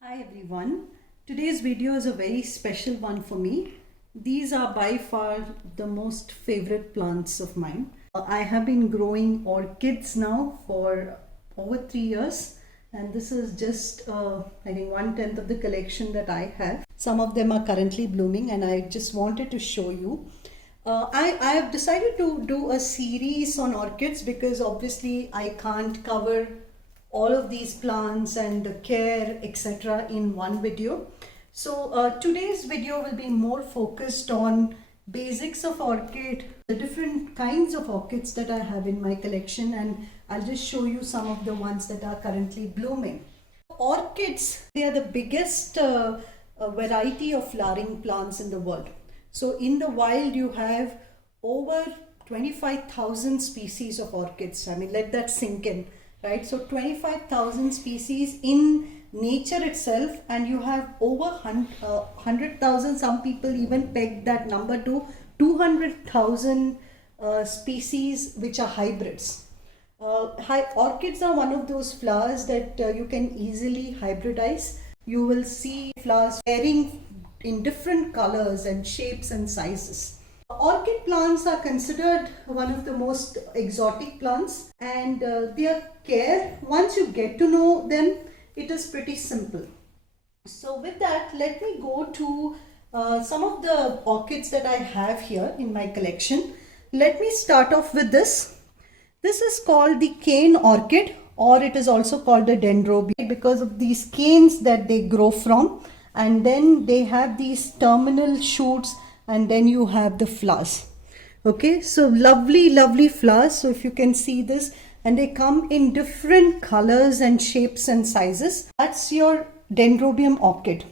Hi everyone. Today's video is a very special one for me. These are by far the most favorite plants of mine. I have been growing orchids now for over 3 years, and this is just I think 1/10 of the collection that I have. Some of them are currently blooming and I just wanted to show you. I have decided to do a series on orchids because obviously I can't cover all of these plants and the care etc. in one video. So today's video will be more focused on basics of orchid, the different kinds of orchids that I have in my collection, and I'll just show you some of the ones that are currently blooming. Orchids, they are the biggest variety of flowering plants in the world. So in the wild you have over 25,000 species of orchids. I mean, let that sink in. Right, so 25,000 species in nature itself, and you have over 100,000. Some people even peg that number to 200,000 species which are hybrids. Orchids are one of those flowers that you can easily hybridize. You will see flowers pairing in different colors and shapes and sizes. Orchid plants are considered one of the most exotic plants, and their care, once you get to know them, it is pretty simple. So with that, let me go to some of the orchids that I have here in my collection. Let me start off with this. This is called the cane orchid, or it is also called the dendrobium, because of these canes that they grow from, and then they have these terminal shoots, and then you have the flowers. Okay, so lovely flowers. So if you can see this, and they come in different colors and shapes and sizes. That's your dendrobium orchid.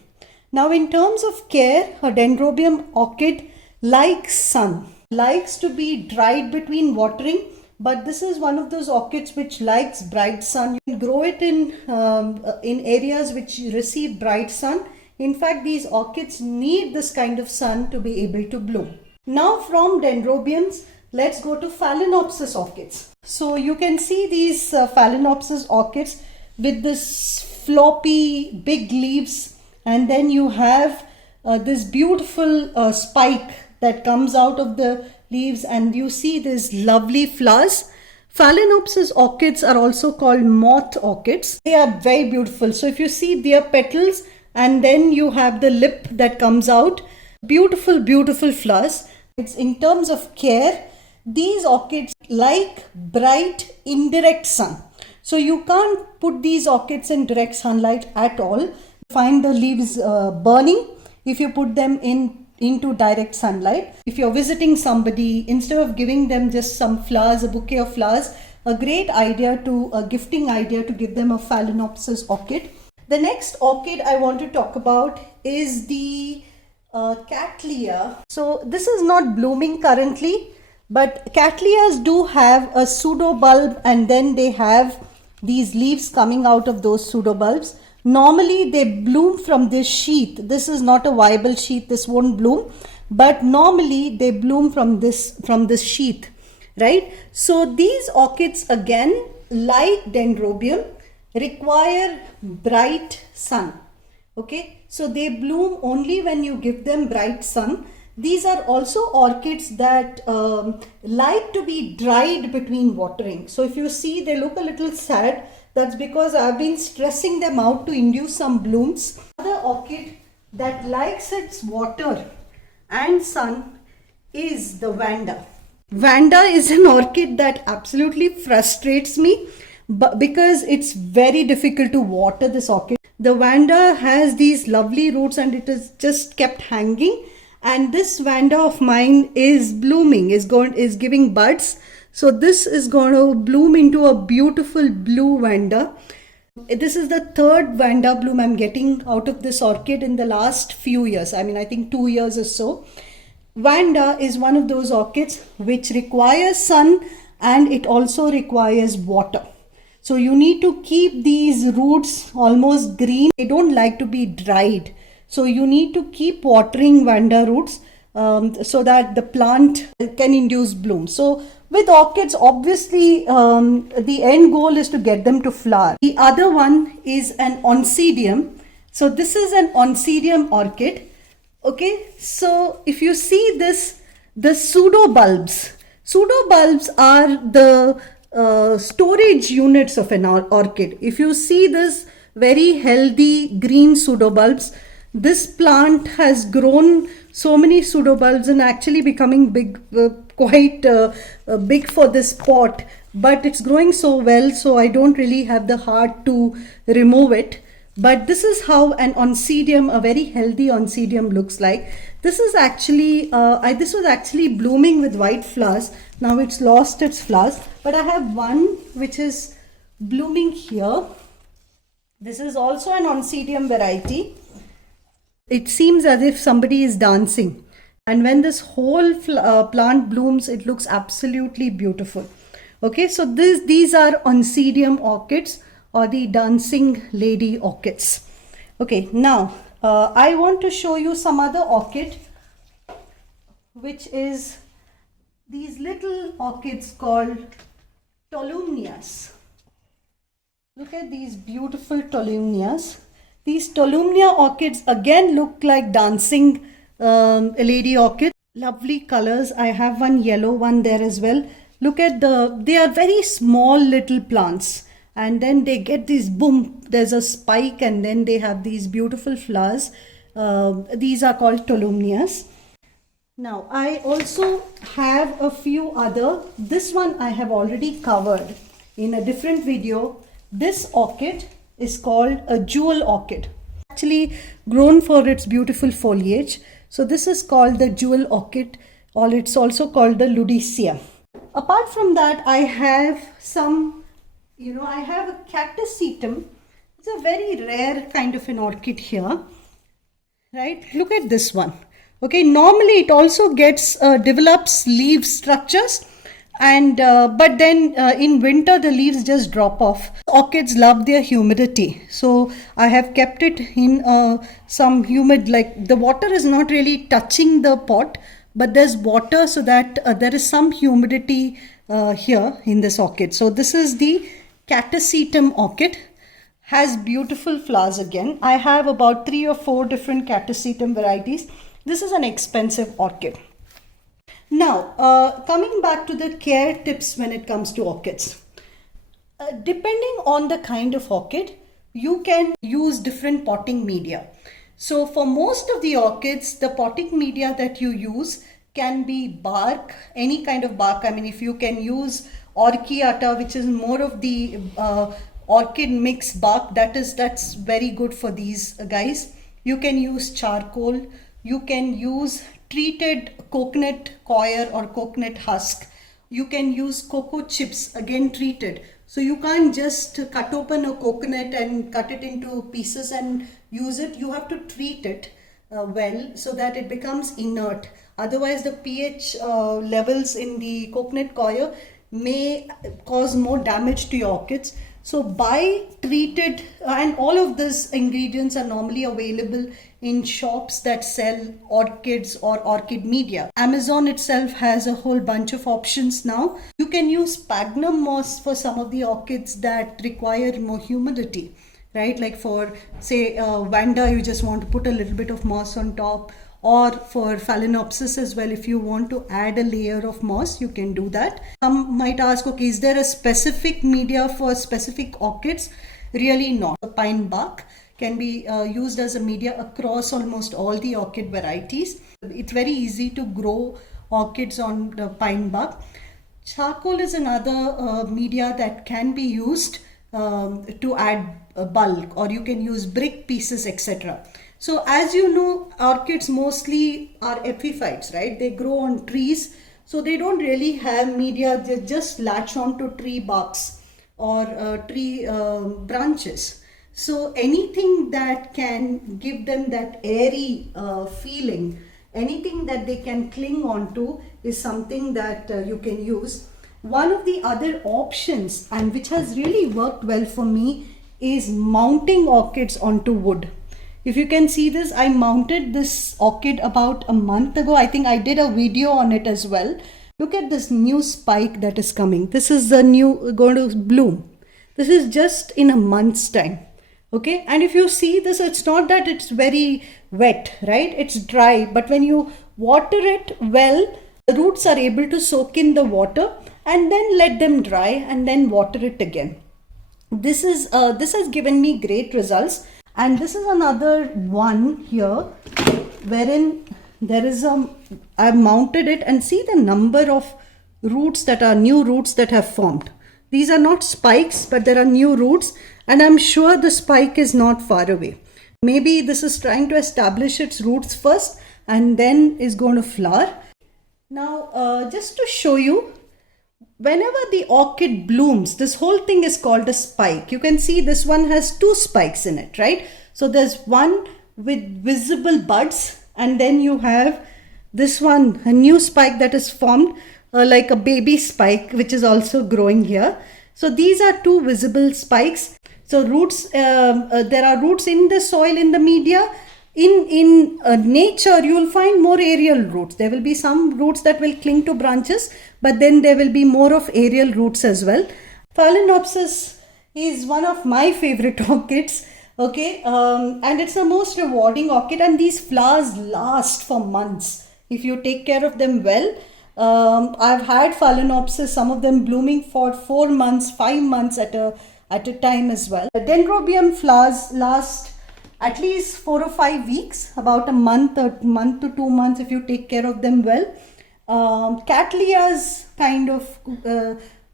Now in terms of care, a dendrobium orchid likes sun, likes to be dried between watering, but this is one of those orchids which likes bright sun. You can grow it in areas which receive bright sun. In fact, these orchids need this kind of sun to be able to bloom. Now from dendrobiums, let's go to phalaenopsis orchids. So you can see these phalaenopsis orchids with this floppy big leaves, and then you have this beautiful spike that comes out of the leaves, and you see these lovely flowers. Phalaenopsis orchids are also called moth orchids. They are very beautiful. So if you see their petals, and then you have the lip that comes out. Beautiful flowers. It's in terms of care, these orchids like bright indirect sun. So you can't put these orchids in direct sunlight at all. Find the leaves burning if you put them into direct sunlight. If you're visiting somebody, instead of giving them just some flowers, a bouquet of flowers, a gifting idea to give them a phalaenopsis orchid. The next orchid I want to talk about is the Cattleya. So this is not blooming currently, but Cattleyas do have a pseudobulb, and then they have these leaves coming out of those pseudobulbs. Normally they bloom from this sheath. This is not a viable sheath, this won't bloom, but normally they bloom from this sheath, right? So these orchids, again, like dendrobium, require bright sun. Okay, so they bloom only when you give them bright sun. These are also orchids that like to be dried between watering. So if you see they look a little sad, that's because I've been stressing them out to induce some blooms. Another orchid that likes its water and sun is the Vanda. Vanda is an orchid that absolutely frustrates me, but because it's very difficult to water this orchid. The Vanda has these lovely roots and it is just kept hanging, and this Vanda of mine is blooming, is giving buds. So this is going to bloom into a beautiful blue Vanda. This is the third Vanda bloom I'm getting out of this orchid in the last few years. I mean, I think 2 years or so. Vanda is one of those orchids which requires sun, and it also requires water. So you need to keep these roots almost green. They don't like to be dried. So you need to keep watering Vanda roots so that the plant can induce bloom. So with orchids, obviously the end goal is to get them to flower. The other one is an Oncidium. So this is an Oncidium orchid. Okay, so if you see this, the pseudobulbs are the storage units of an orchid. If you see this very healthy green pseudobulbs, this plant has grown so many pseudobulbs and actually becoming big, quite big for this pot, but it's growing so well, so I don't really have the heart to remove it. But this is how an Oncidium, a very healthy Oncidium, looks like. This is actually, this was actually blooming with white flowers. Now it's lost its flowers, but I have one which is blooming here. This is also an Oncidium variety. It seems as if somebody is dancing. And when this whole plant blooms, it looks absolutely beautiful. Okay, so these are Oncidium orchids, or the dancing lady orchids. Okay, now I want to show you some other orchid, which is these little orchids called Tolumnias. Look at these beautiful Tolumnias. These Tolumnia orchids again look like dancing lady orchids. Lovely colors. I have one yellow one there as well. Look at they are very small little plants. And then they get this boom, there's a spike, and then they have these beautiful flowers. These are called Tolumnias. Now, I also have a few other. This one I have already covered in a different video. This orchid is called a jewel orchid. Actually grown for its beautiful foliage. So this is called the jewel orchid, or it's also called the Ludicea. Apart from that, I have some, I have a Cactusetum. It's a very rare kind of an orchid here, right? Look at this one. Okay, normally it also gets develops leaf structures, and but then in winter the leaves just drop off. Orchids love their humidity, so I have kept it in some humid, like the water is not really touching the pot, but there's water, so that there is some humidity here in this orchid. So this is the Cactusetum orchid. Has beautiful flowers again. I have about 3 or 4 different Cactusetum varieties. This is an expensive orchid. Now, coming back to the care tips when it comes to orchids. Depending on the kind of orchid, you can use different potting media. So for most of the orchids, the potting media that you use can be bark, any kind of bark. I mean, if you can use Orchiata, which is more of the orchid mix bark, that's very good for these guys. You can use charcoal. You can use treated coconut coir or coconut husk. You can use cocoa chips, again treated. So you can't just cut open a coconut and cut it into pieces and use it. You have to treat it well, so that it becomes inert. Otherwise the pH levels in the coconut coir may cause more damage to your orchids. So buy treated, and all of these ingredients are normally available in shops that sell orchids or orchid media. Amazon itself has a whole bunch of options now. You can use sphagnum moss for some of the orchids that require more humidity, right? Like for say Vanda, you just want to put a little bit of moss on top, or for Phalaenopsis as well, if you want to add a layer of moss, you can do that. Some might ask, okay, is there a specific media for specific orchids? Really not. The pine bark can be used as a media across almost all the orchid varieties. It's very easy to grow orchids on the pine bark. Charcoal is another media that can be used to add bulk, or you can use brick pieces, etc. So as you know, orchids mostly are epiphytes, right? They grow on trees, so they don't really have media. They just latch on to tree barks or tree branches. So anything that can give them that airy feeling, anything that they can cling on to, is something that you can use. One of the other options, and which has really worked well for me, is mounting orchids onto wood. If you can see this, I mounted this orchid about a month ago. I think I did a video on it as well. Look at this new spike that is coming. This is the new going to bloom. This is just in a month's time. Okay, and if you see this, it's not that it's very wet, right? It's dry, but when you water it well, the roots are able to soak in the water and then let them dry and then water it again. This has given me great results. And this is another one here wherein there is I've mounted it, and see the number of roots that are new roots that have formed. These are not spikes, but there are new roots, and I'm sure the spike is not far away. Maybe this is trying to establish its roots first and then is going to flower. Now, just to show you, whenever the orchid blooms, this whole thing is called a spike. You can see this one has two spikes in it, right? So there's one with visible buds, and then you have this one, a new spike that is formed, like a baby spike, which is also growing here. So these are two visible spikes. So roots, there are roots in the soil, in the media. In nature, you will find more aerial roots. There will be some roots that will cling to branches, but then there will be more of aerial roots as well. Phalaenopsis is one of my favorite orchids. Okay, and it's the most rewarding orchid, and these flowers last for months if you take care of them well. I've had Phalaenopsis, some of them blooming for 4 months, 5 months at a time as well. The Dendrobium flowers last at least 4 or 5 weeks, about a month to 2 months if you take care of them well. Cattleyas kind of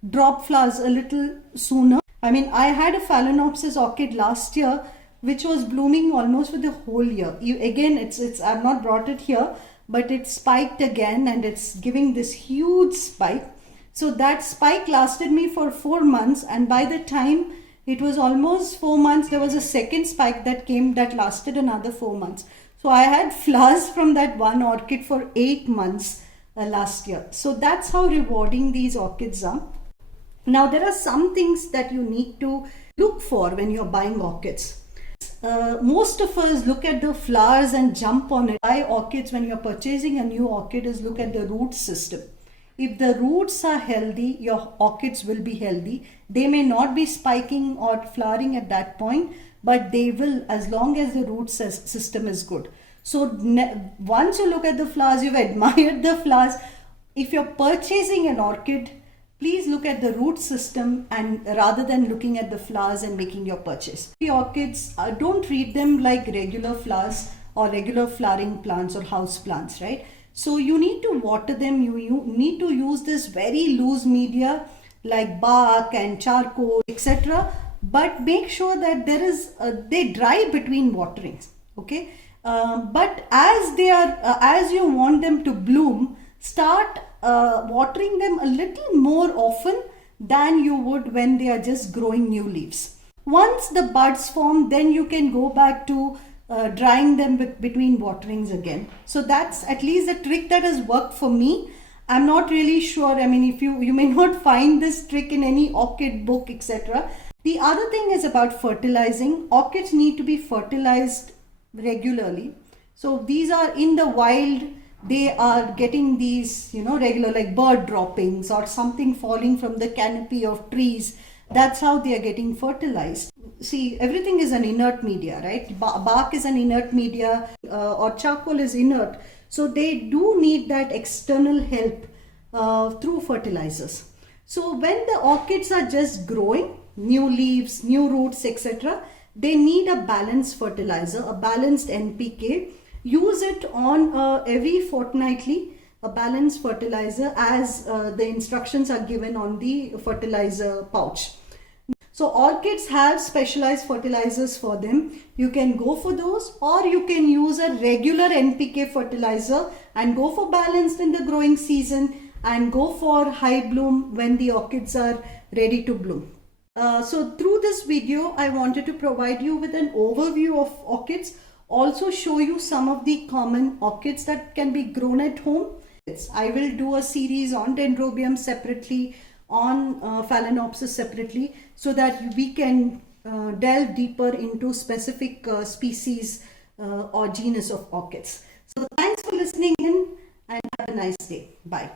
drop flowers a little sooner. I mean, I had a Phalaenopsis orchid last year which was blooming almost for the whole year. Again, I've not brought it here, but it's spiked again and it's giving this huge spike. So that spike lasted me for 4 months, and by the time it was almost 4 months, there was a second spike that came that lasted another 4 months. So I had flowers from that one orchid for 8 months last year. So that's how rewarding these orchids are. Now, there are some things that you need to look for when you're buying orchids. Most of us look at the flowers and jump on it. Buy orchids when you're purchasing a new orchid is look at the root system. If the roots are healthy, your orchids will be healthy. They may not be spiking or flowering at that point, but they will, as long as the root system is good. So once you look at the flowers, you've admired the flowers. If you're purchasing an orchid, please look at the root system, and rather than looking at the flowers and making your purchase. The orchids, don't treat them like regular flowers or regular flowering plants or house plants, right? So you need to water them. You need to use this very loose media like bark and charcoal, etc. But make sure that they dry between waterings. Okay, but as you want them to bloom, start watering them a little more often than you would when they are just growing new leaves. Once the buds form, then you can go back to drying them between waterings again. So that's at least a trick that has worked for me. I'm not really sure. I mean, if you may not find this trick in any orchid book, etc. The other thing is about fertilizing. Orchids need to be fertilized regularly. So these are in the wild. They are getting these, regular, like bird droppings or something falling from the canopy of trees. That's how they are getting fertilized. See, everything is an inert media, right? Bark is an inert media, or charcoal is inert. So they do need that external help through fertilizers. So when the orchids are just growing, new leaves, new roots, etc., they need a balanced fertilizer, a balanced NPK. Use it on every fortnightly, a balanced fertilizer as the instructions are given on the fertilizer pouch. So orchids have specialized fertilizers for them. You can go for those, or you can use a regular NPK fertilizer and go for balanced in the growing season and go for high bloom when the orchids are ready to bloom. So through this video, I wanted to provide you with an overview of orchids. Also show you some of the common orchids that can be grown at home. I will do a series on Dendrobium separately, on Phalaenopsis separately, so that we can delve deeper into specific species or genus of orchids. So thanks for listening in, and have a nice day. Bye.